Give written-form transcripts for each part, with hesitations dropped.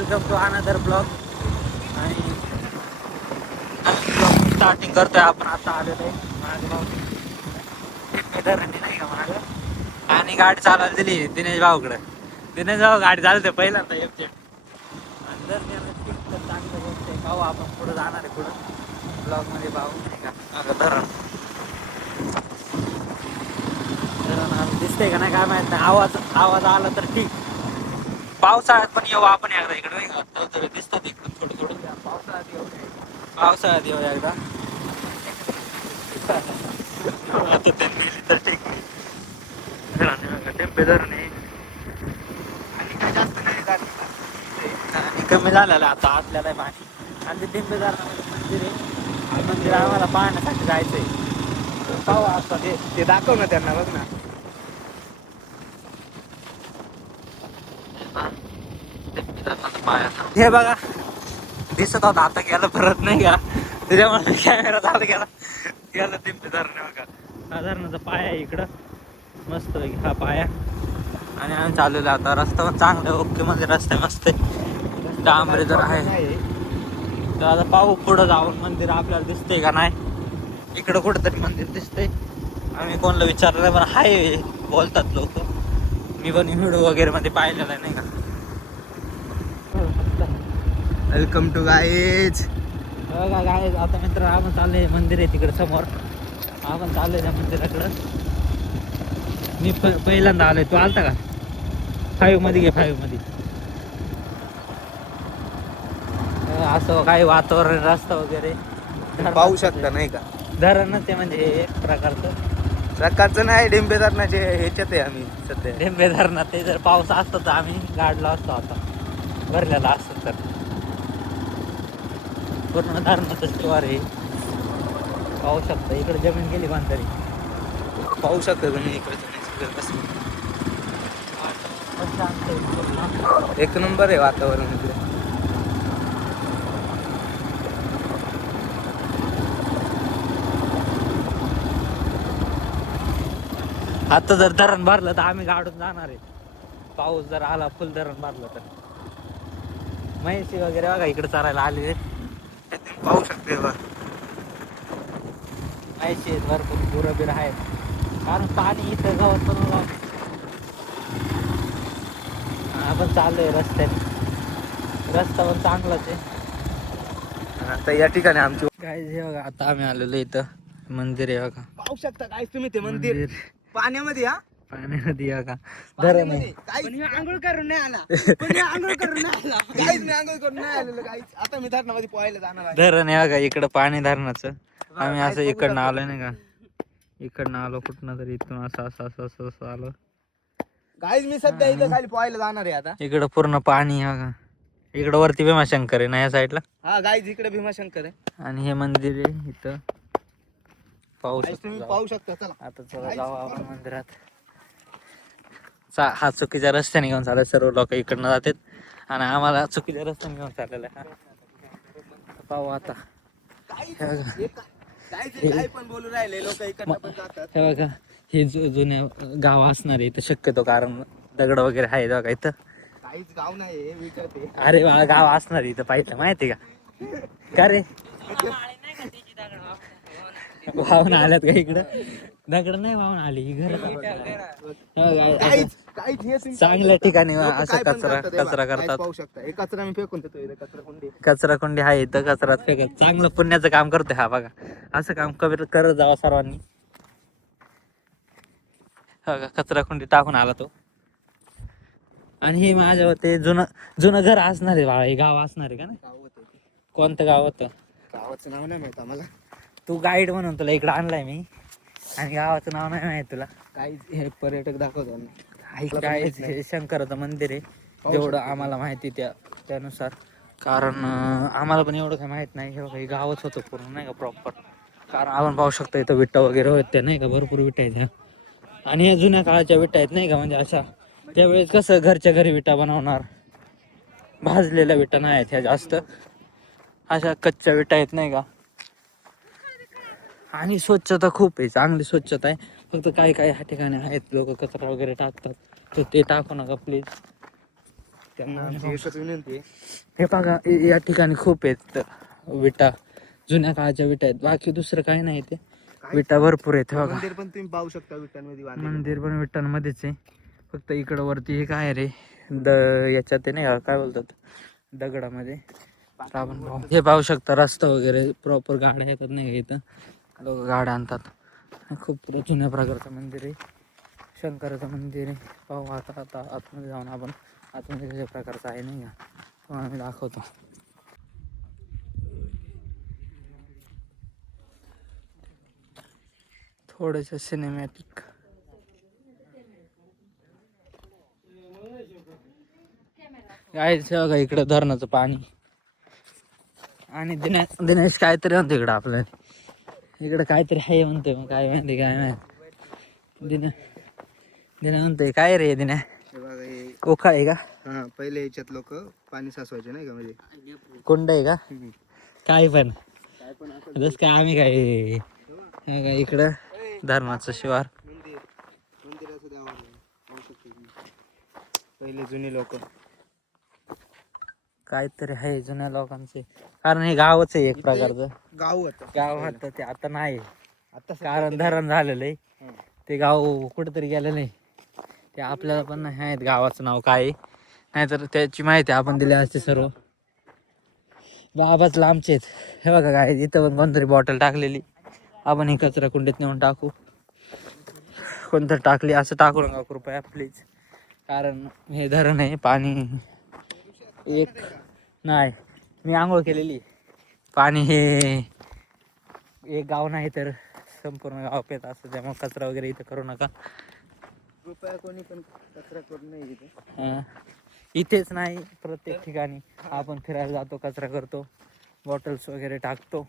Welcome to another blog. आणि starting करतोय आपण. आता आलेलो आहे नाही का माग, आणि गाडी चालवायला दिली दिनेश भाऊकडे. दिनेश भाऊ गाडी चालवते पहिल्यांदा एफजेड. आणि जर चांगलं गोष्ट आहे. पाहू आपण पुढे जाणार आहे, पुढं ब्लॉग मध्ये पाहू नाही का. धरण दिसतंय का नाही काय माहित नाही. आवाज आला तर ठीक. पावसाळ्यात पण येऊ आपण एकदा इकडे नाही का. दिसतात इकडं थोडं थोडं. पावसाळ्यात येऊ एकदा. आता ते मिळली तर ठीक. टेम्पे धरण आहे आणि काय जास्त नाही झालं आणि कमी झालेलं आता आतल्याला आहे पाणी. आणि ते टेम्पे धरणामध्ये मंदिर आहे. मंदिर आम्हाला पाहण्यासाठी जायचंय. पाहू आता ते दाखव ना त्यांना. बघ ना हे बघा दिसत होता. आता गेलं परत नाही का. त्याच्यामुळे कॅमेरा चालू गेला टिंपे धरण. बघा हा धरणाचा पाया आहे इकडं. मस्त हा पाया. आणि आम्ही चाललेलो आता. रस्ता पण चांगला आहे. ओके म्हणजे रस्ता मस्त आहे. डांबरे तर आहे. तर आता पाहू पुढं जाऊन मंदिर आपल्याला दिसतंय का नाही. इकडं कुठंतरी मंदिर दिसतंय. आम्ही कोणाला विचारलं पण हाय बोलतात लोक. मी पण व्हिडिओ वगैरे मध्ये पाहिलेला आहे नाही का. Welcome to guys. बघा गाईज आता मित्र आपण चालले. मंदिर आहे तिकडे समोर. आपण चाललोय त्या मंदिराकडं. मी पहिल्यांदा आलोय. तू आलता का? 5 मध्ये घे. 5 मध्ये असं काही वातावरण रस्ता वगैरे पाहू शकता नाही का. धरणच आहे म्हणजे एक प्रकारचं नाही. डिंबे धरणाचे ह्याच्यात आहे आम्ही सध्या. टेंबे धरणात. ते जर पाऊस असतो तर आम्ही गाडला असतो आता. भरलेला असतो तर. पूर्ण धरणाचं शिवार आहे. पाहू शकता इकडे जमीन गेली बांधरी. पाहू शकता तुम्ही इकडे. एक नंबर आहे वातावरण इकडे. आता जर धरण भरलं तर आम्ही गाडून जाणार आहे. पाऊस जर आला फुल धरण भरलं तर. म्हैसी वगैरे बघा इकडे चरायला आले. पाहू शकते बघ. म्हैशी भरपूर गुरं बिरं आहेत. कारण पाणी इथं गावात पण आपण चाललोय रस्त्याने. रस्ता पण चांगलाच आहे. आता या ठिकाणी आमची काय हे बघा आता आम्ही आलेलो इथं. मंदिर आहे बघा. पाहू शकता काय तुम्ही ते मंदिर पाण्यामध्ये. हा पाण्यामध्ये बघा धरण आहे. आंघोळ करून नाही आला. आंघोळ करून नाही आला. काहीच मी आंघोळ करून नाही आलेलं. काहीच. आता मी धरणामध्ये पोहायला जाणार आहे. धरण आहे बघा इकडं पाणी धरणाचं. आम्ही असं इकडनं आलोय नाही का. इकडनं आलो कुठनं तरी. इथून असं आलो. काहीच मी सध्या इथं खाली पोहायला जाणार आहे आता. इकडं पूर्ण पाणी आहे बघा. इकडं वरती भीमाशंकर आहे ना या साईडला. हा गाईज इकडे भीमाशंकर आहे. आणि हे मंदिर आहे इथं. पाहू तुम्ही शकता. पाहू शकता. चला आता चला जाऊ आपण मंदिरात. हा चुकीच्या रस्त्याने घेऊन चालला. सर्व लोक इकडनं जातात आणि आम्हाला चुकीच्या रस्त्याने घेऊन चाललेलं आहे. पाहू आता. काय पण बोलू राहिले लोक. इकडनं पण जातात. हे बघा हे जुन्या गाव असणार आहे इथं शक्यतो. कारण दगड वगैरे आहे बघा इथं. काहीच गाव नाही विकत. अरे बाळा गाव असणार इथं पाहिलं माहिती का रे. वाहून आल्यात का इकडं. दगड नाही वाहून आली ही घर. चांगल्या ठिकाणी असं कचरा करतात. पाहू शकता. हे कचरा मी फेकून देतो. कचरा कुंडी. कचरा कुंडी आहे इथं. कचरात फेकत चांगलं पुण्याचं काम करतोय हा बघा. असं काम करत जावं सर्वांनी. बघा कचरा कुंडी टाकून आला तो. आणि हे माझ्या ते जुनं घर असणार आहे बाळा. हे गाव असणार आहे का ना. कोणतं गाव होतं. गावाचं नाव नाही माहित आम्हाला. तू गाईड म्हणून तुला इकडे आणलाय मी. आणि गावाचं नाव नाही माहित तुला. काही हे पर्यटक दाखवतो. काय हे शंकराचं मंदिर आहे. जेवढं आम्हाला माहिती त्यानुसार. कारण आम्हाला पण एवढं काही माहित नाही. हे बघा हे गावच होतं पूर्ण नाही का प्रॉपर. कारण आपण पाहू शकतो इथं विटा वगैरे होत त्या नाही का. भरपूर विटा आहेत. आणि या जुन्या काळाच्या विटा आहेत नाही का. म्हणजे अशा त्यावेळेस कसं घरच्या घरी विटा बनवणार. भाजलेल्या विटा नाही आहेत ह्या जास्त. अशा कच्च्या विटा आहेत नाही का. आणि स्वच्छता खूप आहे. चांगली स्वच्छता आहे. फक्त काही ह्या ठिकाणी आहेत लोक कचरा वगैरे टाकतात. तर ते टाकू नका प्लीज. त्यांना आमची एकच विनंती आहे. हे बघा या ठिकाणी खूप आहेत विटा, जुन्या काळाच्या विटा आहेत, बाकी दुसरं काही नाही ते विटा भरपूर आहेत. हे बघा मंदिर पण तुम्ही पाहू शकता विटांमध्ये बांधलेलं. मंदिर पण विटांमध्येच आहे, फक्त इकडं वरती हे काय रे याच्यात आहे नाही का, काय बोलतात दगडामध्ये. तर आपण हे पाहू शकता रस्ता वगैरे प्रॉपर गाड्या येतात नाही का इथं, लोक गाड्या आणतात. खूप जुन्या प्रकारचं मंदिर आहे, शंकराचं मंदिर आहे. पाहू आता आता आतमध्ये जाऊन आपण, आतमध्ये कशा प्रकारचं आहे नाही का तुम्हाला मी दाखवतो. थोडंसं सिनेमॅटिक गायचं बघा इकडं धरणाचं पाणी. आणि दिनेश काहीतरी म्हणतो इकडं आपलं, इकडं काहीतरी आहे म्हणतोय, मग काय माहिती काय नाही. दिने म्हणतोय काय रे दिने, हे बघा हे ओखा आहे का? हा पहिले याच्यात लोक पाणी साचवायचे नाही का, म्हणजे कोंड आहे का? काय पण काय पण असं जस काय आम्ही काय हे काय इकडं धरणाचं शिवार. मंदिर असं द्यावं पाहू शकतो तुम्ही. पहिले जुने लोक काहीतरी आहे जुन्या लोकांचे, कारण हे गावच आहे एक प्रकारचं. गाव होतं. गाव होतं ते आता नाही, आता कारण धरण झालेलं आहे. हं. ते गाव कुठेतरी गेलेलं आहे, ते आपल्याला पण नाही माहित गावाचं नाव काय आहे. नाहीतर त्याची माहिती आपण दिली असते सर्व. बाबाच लांबचे आहेत. हे बघा काय इथं पण कोणतरी बॉटल टाकलेली, आपण ही कचरा कुंडीत नेऊन टाकू. कोणतरी टाकली असं टाकू नका कृपया प्लीज, कारण हे धरण आहे, पाणी एक नाही. मी आंघोळ केलेली, पाणी हे एक गाव नाही तर संपूर्ण गाव पेत असतं, त्यामुळे कचरा वगैरे इथं करू नका कृपया. कोणी पण कचरा करू नये इथे. हं. इथेच नाही प्रत्येक ठिकाणी आपण फिरायला जातो, कचरा करतो, बॉटल्स वगैरे टाकतो,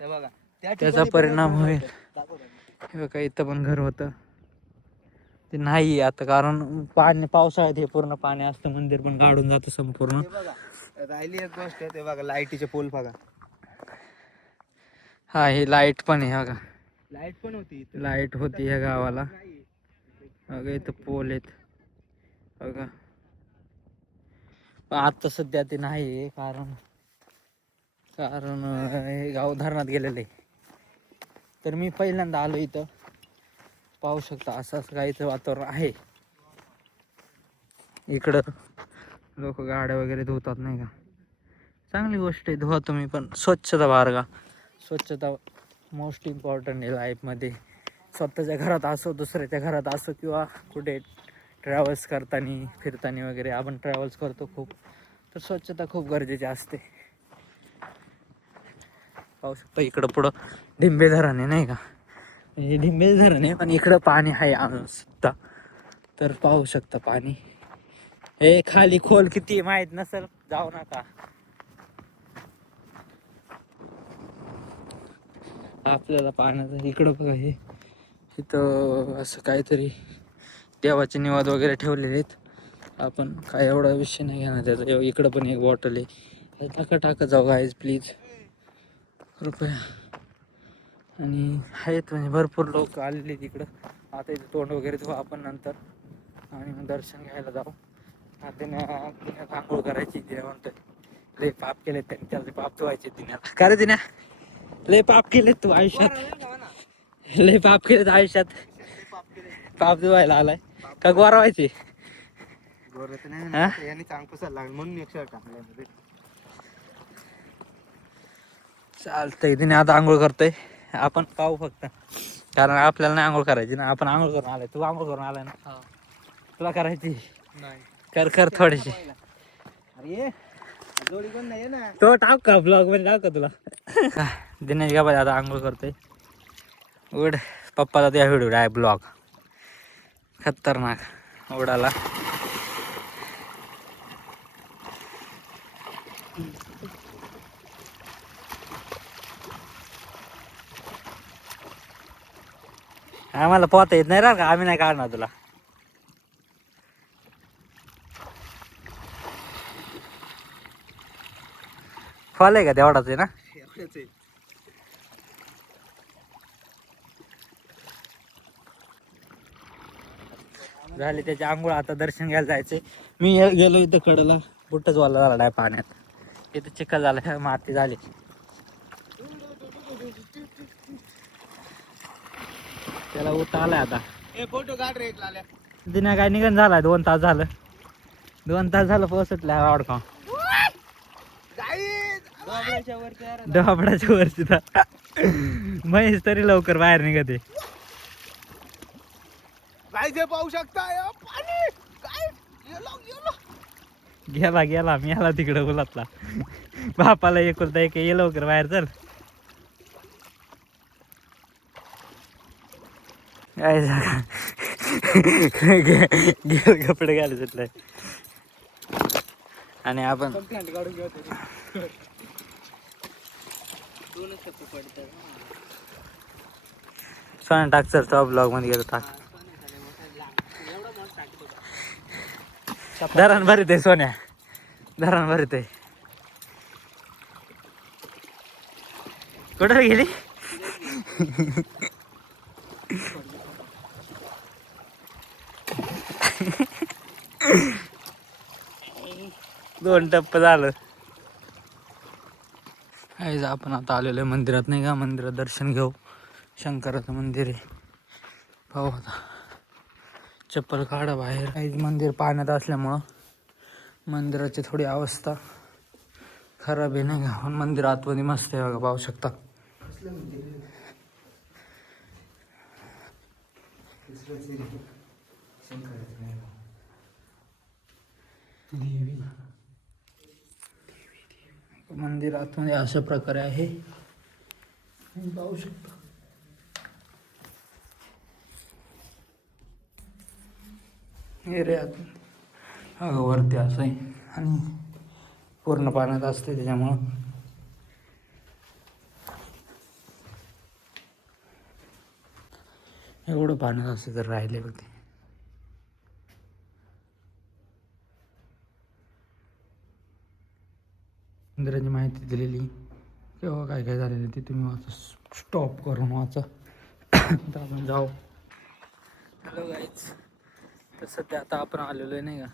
हे बघा त्याचा परिणाम होईल. हे बघा इथं पण घर होतं, ते नाही आता कारण पाणी पावसाळ्यात हे पूर्ण पाणी असतं, मंदिर पण गाडून जातं संपूर्ण. हे बघा राहिली एक गोष्ट, ते बघा लाईटीचे पोल बघा. हा हे लाईट पण आहे बघा, लाईट पण होती इथे. लाईट होती ह्या गावाला. बघा इथं पोल आहेत बघा, पण आता सध्या ते नाही आहे, कारण हे गाव धरणात गेलेलं आहे. तर मी पहिल्यांदा आलो इथं, पाहू शकता असं असं काहीचं वातावरण आहे. इकडं लोक गाड्या वगैरे धुतात नाही का, चांगली गोष्ट आहे, धुवा तुम्ही, पण स्वच्छता बाळगा. स्वच्छता मोस्ट इम्पॉर्टंट आहे लाईफमध्ये. स्वतःच्या घरात असो, दुसऱ्याच्या घरात असो, किंवा कुठे ट्रॅव्हल्स करताना फिरताना वगैरे आपण ट्रॅव्हल्स करतो खूप, तर स्वच्छता खूप गरजेची असते. पाहू शकता इकडं पुढं डिंबे धरण आहे नाही का, हे डिंबे धरण आहे पण इकडं पाणी आहे अजून सुद्धा. तर पाहू शकता पाणी हे खाली खोल किती माहित नसेल, जाऊ नका. आपल्याला पाण्याचं इकडं बघा, हे इथं असं काहीतरी देवाचे निवाद वगैरे ठेवलेले आहेत. आपण काय एवढा विषय नाही घेणार त्याचा. इकडं पण एक बॉटल आहे, नका टाका जाऊ गाईज प्लीज कृपया. आणि आहेत म्हणजे भरपूर लोक आलेले तिकडं. आता इथं तोंड वगैरे धुवा आपण नंतर, आणि मग दर्शन घ्यायला जाऊ. दिन्यात आंघोळ करायची, दिन्या म्हणतोय लय पाप केले त्यांनी, त्याचे पाप धुवायचे दिन्याला. का रे दिन्या, लय पाप केलेत तू आयुष्यात, लय पाप केलेत आयुष्यात, पाप धुवायला आलाय का गोरवायचे? गोरत नाही, यांनी चांग पुसायला लागलं म्हणून एक शर्ट टाकलाय. चालतंय, दिने आता आंघोळ करतोय, आपण पाहू फक्त, कारण आपल्याला नाही आंघोळ करायची ना, आपण आंघोळ करून आलाय. तू आंघोळ करून आलाय ना, तुला करायची कर थोडीशी. अरे जोडी कोण नाही ना, तो टाक का ब्लॉग मध्ये, टाक का तुला? दिनेश का पाहिजे आता आंघोळ करतोय. उड पप्पाचा त्या व्हिडिओ आहे ब्लॉग खतरनाक उडाला. आम्हाला पोहता येत नाही रा का, आम्ही नाही काढणार तुला. फॉल आहे का तेवढाच आहे ना? एवढंच आहे. झाले त्याची आंघोळ. आता दर्शन घ्यायला जायचंय. मी गेलो इथं कडला, बुटच वाला झाला आहे पाण्यात. इथं चिखल झाला, माती झाली. त्याला उठा आलाय आता. फोटो काढ रे एक लाल्या. दिना काय निघण झालाय. 2 तास झालं. 2 तास झालं पोहोचतल्या आवडका डोबडाच्या वरती. महेश तरी लवकर बाहेर निघते. काय पाहू शकता पाणी काय गेला मी आला तिकडे उलातला. बापाला एकुलता एक ये लवकर बाहेर चल. काय जागा कपडे घालू सुटलाय. आणि आपण काढून घेऊ. सोन्या टाक सर तो ब्लॉग मध्ये गेलो टाक. धरण भरीत आहे सोन्या, धरण भरीत आहे. कुठं गेली? 2 टप्प झालं. आपण आता आलेलो आहे मंदिरात नाही का. मंदिरात दर्शन घेऊ. शंकराचं मंदिर आहे. पाहू आता. चप्पल काढा बाहेर. काही मंदिर पाण्यात असल्यामुळं मंदिराची थोडी अवस्था खराब आहे नाही का. पण मंदिर आतमध्ये मस्त आहे बघा, पाहू शकता. मंदिर आतमध्ये अशा प्रकारे आहे, पाहू शकता. हे रे आत वरती असं आहे आणि पूर्ण पाण्यात असते त्याच्यामुळं एवढं पाण्यात असते तर राहिले बघते. मंदिराची माहिती दिलेली किंवा काय काय झालेलं ते तुम्ही वाचा, स्टॉप करून वाचा. तर आपण जाऊ. हॅलो गाईज, तर सध्या आता आपण आलेलो आहे नाही का